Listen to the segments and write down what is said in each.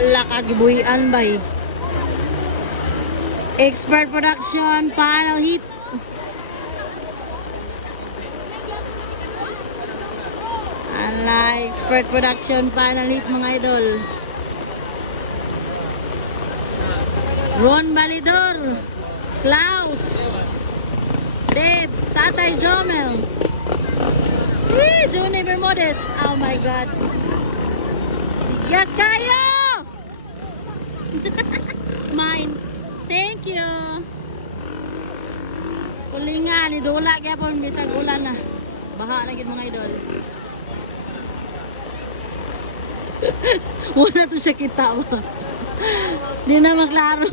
Ala kagibuhian bay. Expert production, panel hit. Ala, expert production, panel hit mga idol. Ron Balidor, Klaus, Dave, Tatay Jomel, Johnny Bermudez. Oh my God. Yes, kayo! Mine. Thank you. Kulingan, idula kaya po, bisag ulan na. Baha na yun mga idol. Wala to siya kita ba? Di na maklaro.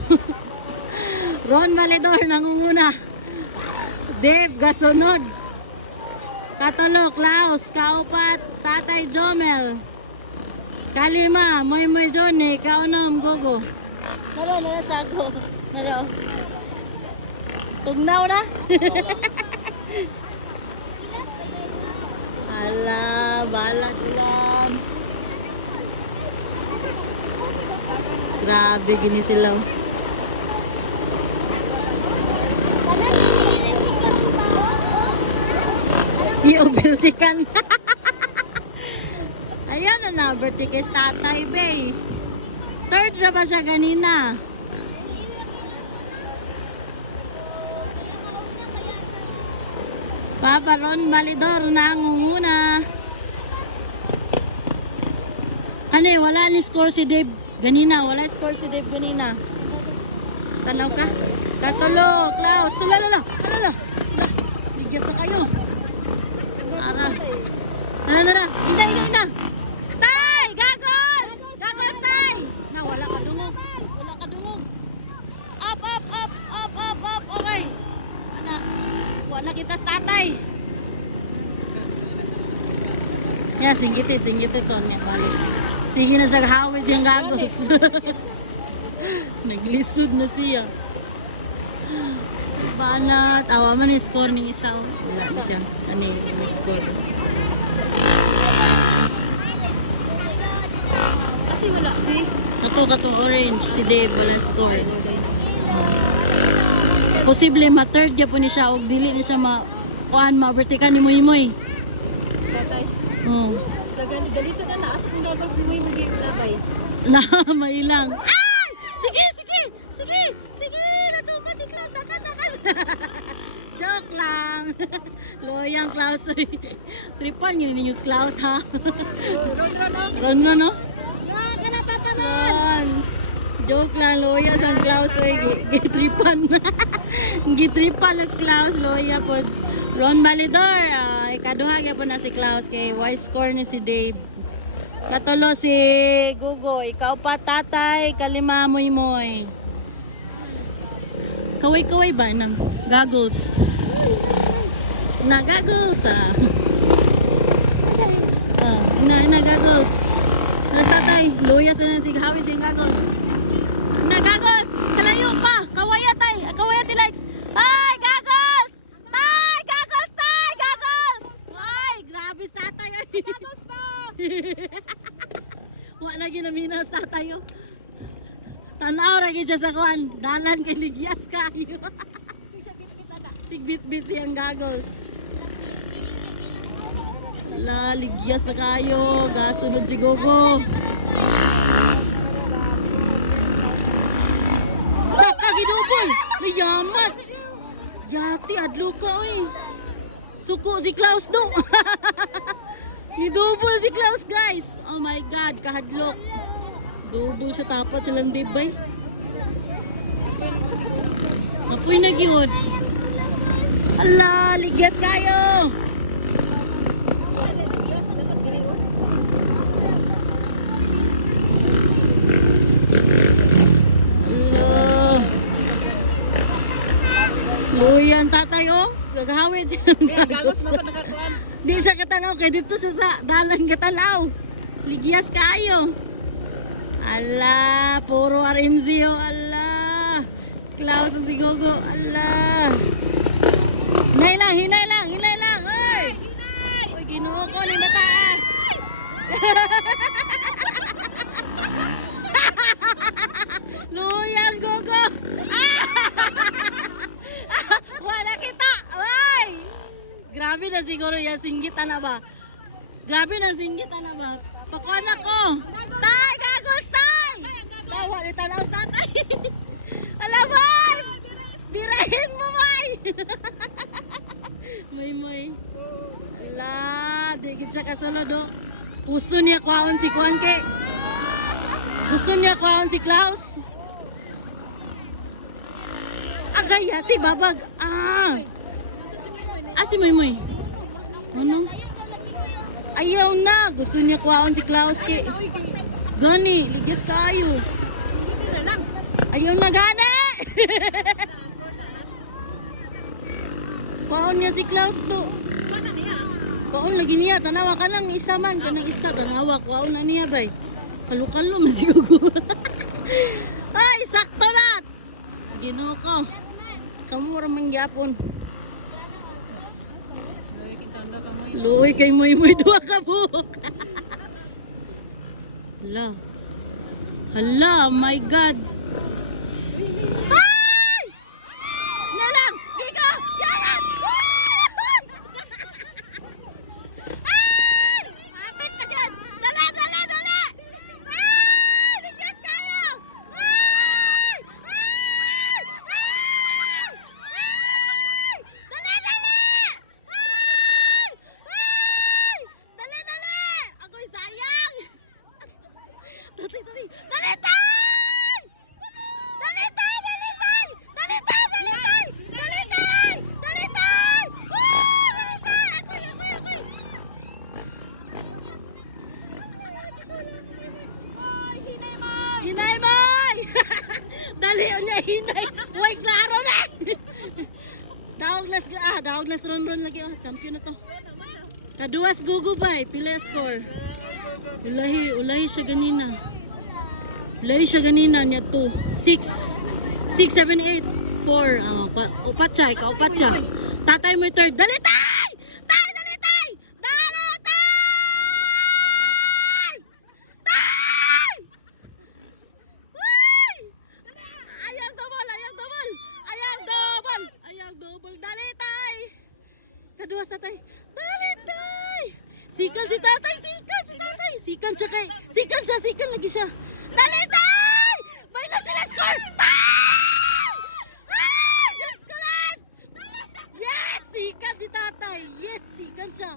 Ron Valedor nangunguna. Dave Gasunod. Katolo, Klaus, Kaupat, Tatay Jomel. Kalima, Moy Moy Johnny, Kaunom, Gogo. Naro, narasago. Naro. Tugnaw na? Ala, balat lang. Grabe, gini sila. I-overtikan. Ayan na, vertikes tatay, bay. Third na ba siya ganina? Papa Ron Balidor nangunguna. Ano wala ni score si Dave ganina. Wala score si Dave ganina. Tanaw ka? Katulo, Klaus. Lalala. Ligas na kayo. Ara. Nara. Hinda. Tay! Gagos! Gagos, tay! Na, wala ka dungog. Up. Okay. Ana. Wala kita sa tatay. Ya, singgit ito. Niya, balik. Sige na sa hawis yung gagos. Naglisod na siya. Banat. Awa man yung score ng isang. Wala na siya. Ano yung score? Kasi wala si Kato orange. Si Dave wala score. Posible ma-third niya po ni siya. O dili niya siya ma-vertikan ni Moy. tatay. Oh. Dagan dali sa na asa kung gagawin ni mo yung labay. Na, mailang. Ay! Sige! Natuma si Klaus. Dakan. Joke lang. Loyang Klaus. Tripan yun ninyo si Klaus, ha? Ron, no? Ron. Joke lang, loya sa Klaus. Gitripan na. Gitripan na si Klaus. Loya po. Ron Balidor. Ikaduha po na si Klaus. Kay wise score ni si Dave. Katulo si Gugo. Ikaw pa, tatay. Kalima, Moy. Kaway ba ng goggles? Na goggles, na goggles. Nasa tatay. Luya sa si Hawis yung goggles. Na goggles. Salayo pa. Kawaya tay. Kawaya ti likes. Ay, goggles! Tay! Goggles! Ay, grabe sa tatay. Goggles pa! Wala ginaminas tatay. Tanaw ra gyud sa kuan, dalan kay ligyas kayo. Tigbit-bit siyang gagos. La ligyas na kayo, gasunod si Gogo. Kakagidupol, mayaman. Yati adlo ka oy. Suko si Klaus do. Nidubol si Klaus guys. Oh my God, kahadlok. Double siya tapat silang dibay. Apoy na gyud. Ala, ligas kayo. Ala. Luyan tatay oh. Gagahawid siya. Gagos mo ko nakakuan. Di siya katanaw kay dito siya sa dalan katanaw. Ligyas kayo. Ala, puro RMZ oh, ala. Klaus ang si Gogo, ala. Hinay lang, oy. Oy, Ginoo ko ni mata. na siguro yan, singgit na ba? Grabe na, singgit na ba? Pakuan ako! Tay! Gagos, tay! Tawa, italaw, tatay! Alamay! Dirahin mo, May! May. Ala, di gid siya kasunod, oh. Gusto niya kwaon si Kwan ke. Gusto niya kwaon si Klaus. Agay, ati, babag. Si Moy. Ano? Ayaw na. Gusto niya kwaon si Klaus ke. Gani, ligas kayo. Ayaw na gani. Kwaon niya si Klaus to. Kwaon lagi niya. Tanawa ka lang isa man. Kanang isa, tanawa. Kwaon na niya bay. Kalo-kalo masigugo. Ay, sakto na. Ginoo ko. Kamu ramang gyapon. Luoy kay Moy duha ka buhok. Hala, my God. Ay! Nalang, Kiko! Yalan! Ay! Kapit ka dyan! Dali! Ay! Ligtas kayo! Ay! Dali! Ako'y sayang! Tatay! Dalitay! Hinay, May! Dali niya, hinay! Uy, klaro na! Daog nas ron lagi. Oh, champion na to. Kaduas gugu bay, pila score. Ulahi siya ganina niya to. 6, 7, 8, 4. Upat siya. Tatay mo yung third. Dalitay! Dalitay! Uy! Ayaw double. Dalitay! Kaduas tatay. Dalitay! Sikan si tatay. Sikan lagi siya. Dalitay! May na sila score! Diyos ko lang! Yes! Sikan si tatay. Yes, sikan siya.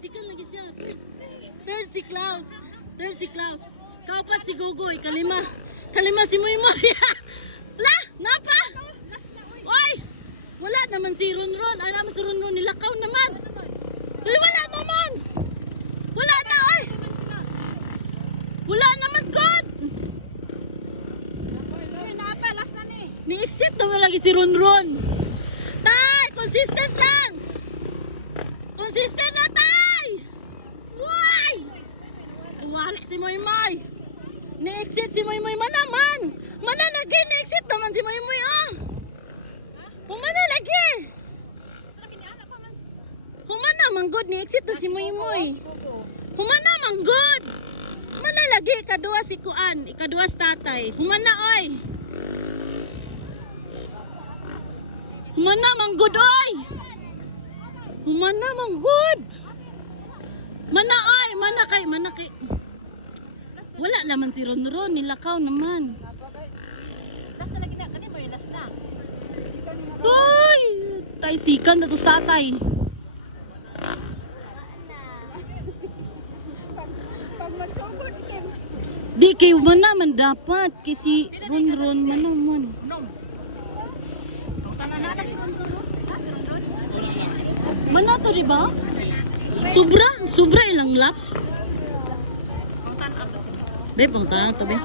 Sikan lagi siya. Third si Klaus. Kaupat si Gugoy. Kalima si Moymoy. La! Napa! Oy! Wala naman si Ronron. Ay naman si Ronron. Nilakaw naman. Uy, wala naman. Wala na, oy. Wala naman, God. Ni-exit naman lagi si Ronron. Tay, consistent lang, tay. Why? Wala si Moymoy. Ni-exit si Moymoy. Manaman. Manalagi, ni-exit naman si Moymoy, ah. Humanalagi. Humana manggod ni exit na si Moymoy. Humana manggod. Humana lagi kadua si Kuan, ikaduas tatay. Humana oy. Humana manggod oy. Humana manggod. Mana oy, mana kay. Wala naman si Ronron, nilakaw naman. Last na lagi na, kani mo yung last na. Ay, tay sikan na to sa tatay. Di kayo man dapat kasi Ronron man. Mana to di ba? Sobra ilang laps. Be, pangtan to be.